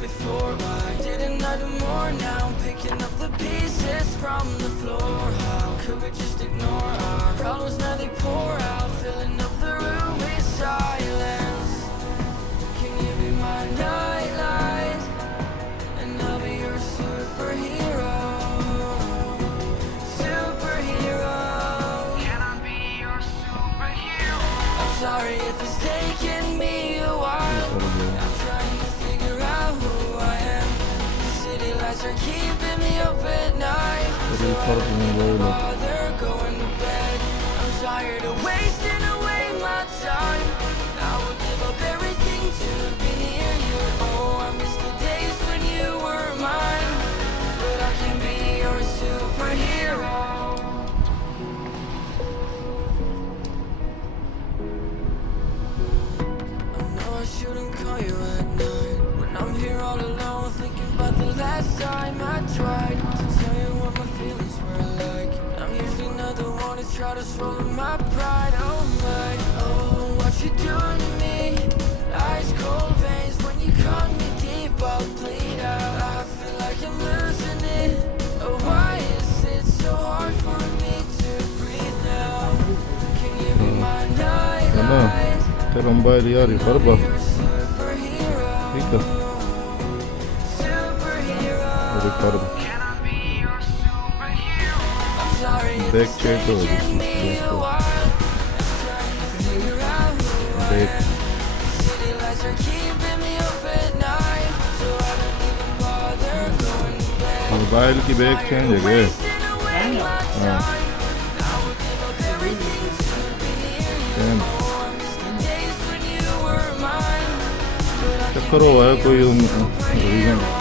Before I didn't I do more now? I'm picking up the pieces from the floor. How could we just ignore our problems? Now they pour out, filling up the room with silence. Can you be my nightlight? And I'll be your superhero. Superhero. Can I be your superhero? I'm sorry if it's taking me a while. I'm trying to figure out who I am. City lights are keeping me up at night. So I don't even bother going to bed. I'm tired of wasting away my time. I would give up everything to be near you. Oh, I miss the days when you were mine. But I can be your superhero. I know I shouldn't call you at night when I'm here all alone, thinking about the last time I tried to tell you what my feelings were like. I'm usually not the one to try to swallow my pride. Oh my, oh, what you doing to me? Ice cold veins when you cut me deep, I'll bleed out. I feel like I'm losing it. Oh, why is it so hard for me to breathe now? Can you be my nightlight? Te non vai di aria, barba. Fica. Ricordo. Back chair to back. Mobile की bag change है क्या? हाँ। चक्कर हुआ है कोई reason